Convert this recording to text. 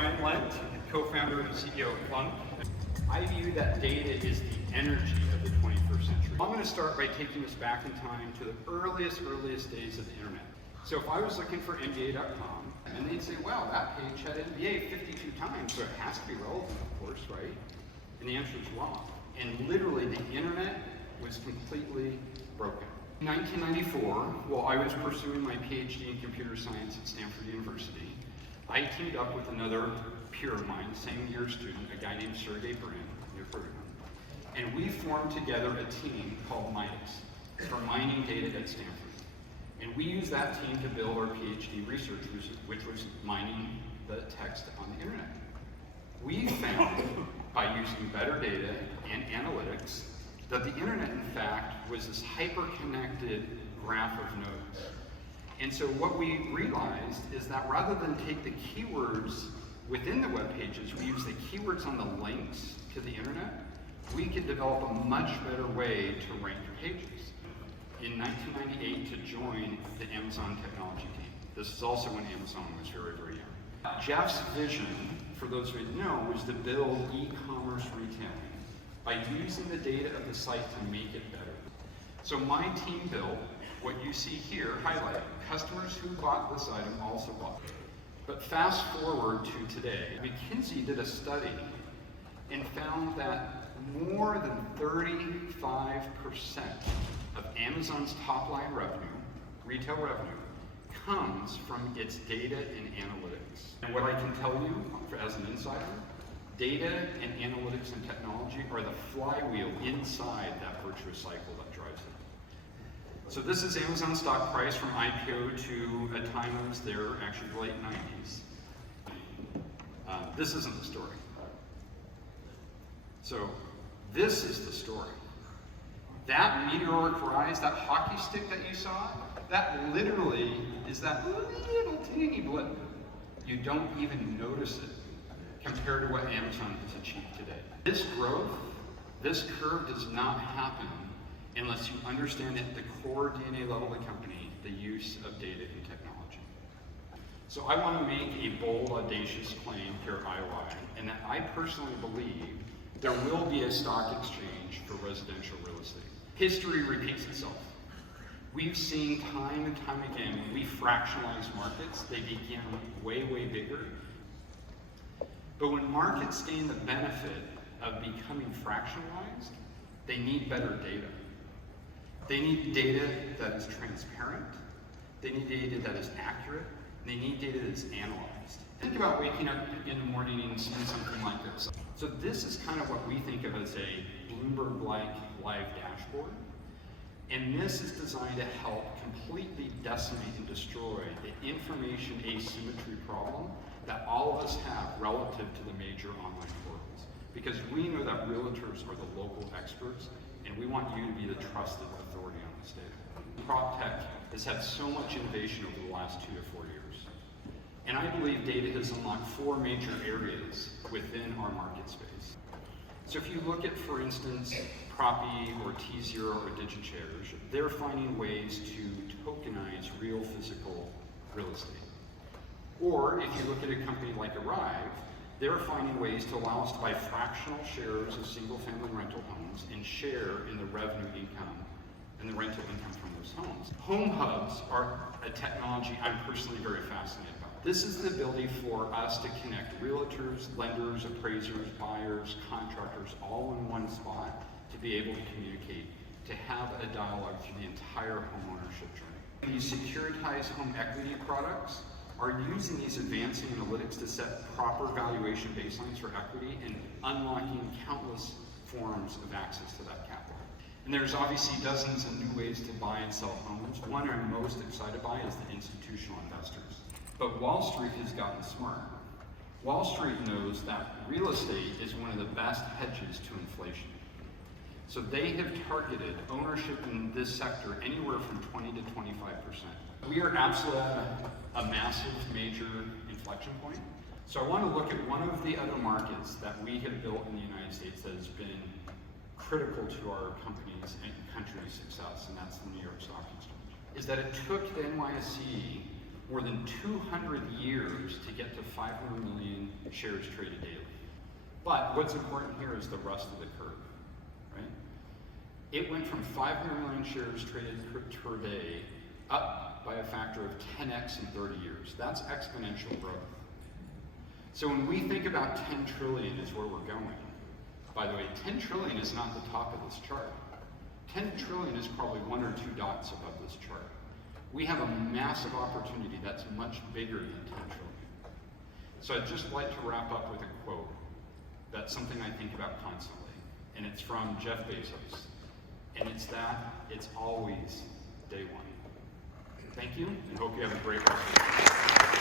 I'm Lent, co-founder and CEO of Plunk. I view that data is the energy of the 21st century. I'm going to start by taking us back in time to the earliest days of the internet. So if I was looking for NBA.com, and they'd say, wow, that page had NBA 52 times, so it has to be relevant, of course, right? And the answer is wrong. And literally, the internet was completely broken. In 1994, while I was pursuing my PhD in computer science at Stanford University, I teamed up with another peer of mine, same year student, a guy named Sergey Brin, you've heard of him. And we formed together a team called Midas for mining data at Stanford. And we used that team to build our PhD research, which was mining the text on the internet. We found, by using better data and analytics, that the internet, in fact, was this hyper-connected graph of nodes. And so what we realized is that rather than take the keywords within the web pages, we use the keywords on the links to the internet, we could develop a much better way to rank pages. In 1998, to join the Amazon technology team. This is also when Amazon was very, very young. Jeff's vision, for those who didn't know, was to build e-commerce retailing by using the data of the site to make it better. So my team built what you see here highlighted. Customers who bought this item also bought it. But fast forward to today, McKinsey did a study and found that more than 35% of Amazon's top line revenue, retail revenue, comes from its data and analytics. And what I can tell you as an insider, data and analytics and technology are the flywheel inside that virtuous cycle that drives it. So this is Amazon stock price from IPO to a time I was there, actually the late 90s. This isn't the story. So this is the story. That meteoric rise, that hockey stick that you saw, that literally is that little teeny blip. You don't even notice it compared to what Amazon has achieved today. This growth, this curve does not happen unless you understand at the core DNA level of the company, the use of data and technology. So I want to make a bold, audacious claim here at IOI, and that I personally believe there will be a stock exchange for residential real estate. History repeats itself. We've seen time and time again, when we fractionalize markets, they become way, way bigger. But when markets gain the benefit of becoming fractionalized, they need better data. They need data that is transparent, they need data that is accurate, and they need data that is analyzed. Think about waking up in the morning and seeing something like this. So this is kind of what we think of as a Bloomberg-like live dashboard. And this is designed to help completely decimate and destroy the information asymmetry problem that all of us have relative to the major online portals. Because we know that realtors are the local experts, and we want you to be the trusted authority on this data. Prop tech has had so much innovation over the last 2 to 4 years. And I believe data has unlocked 4 major areas within our market space. So if you look at, for instance, Proppy or T0 or DigiShares, they're finding ways to tokenize real physical real estate. Or if you look at a company like Arrive, they're finding ways to allow us to buy fractional shares of single-family rental homes and share in the revenue income and the rental income from those homes. Home hubs are a technology I'm personally very fascinated about. This is the ability for us to connect realtors, lenders, appraisers, buyers, contractors, all in one spot to be able to communicate, to have a dialogue through the entire home ownership journey. These securitized home equity products are using these advanced analytics to set proper valuation baselines for equity and unlocking countless forms of access to that capital. And there's obviously dozens of new ways to buy and sell homes. One I'm most excited by is the institutional investors. But Wall Street has gotten smart. Wall Street knows that real estate is one of the best hedges to inflation. So they have targeted ownership in this sector anywhere from 20 to 25%. We are absolutely at a massive, major inflection point. So I want to look at one of the other markets that we have built in the United States that has been critical to our company's and country's success, and that's the New York Stock Exchange. Is that it took the NYSE more than 200 years to get to 500 million shares traded daily. But what's important here is the rest of the curve, right? It went from 500 million shares traded per day up by a factor of 10x in 30 years. That's exponential growth. So when we think about 10 trillion is where we're going. By the way, 10 trillion is not the top of this chart. 10 trillion is probably 1 or 2 dots above this chart. We have a massive opportunity that's much bigger than 10 trillion. So I'd just like to wrap up with a quote. That's something I think about constantly. And it's from Jeff Bezos. And it's that, it's always day one. Thank you, and hope you have a great rest of the day.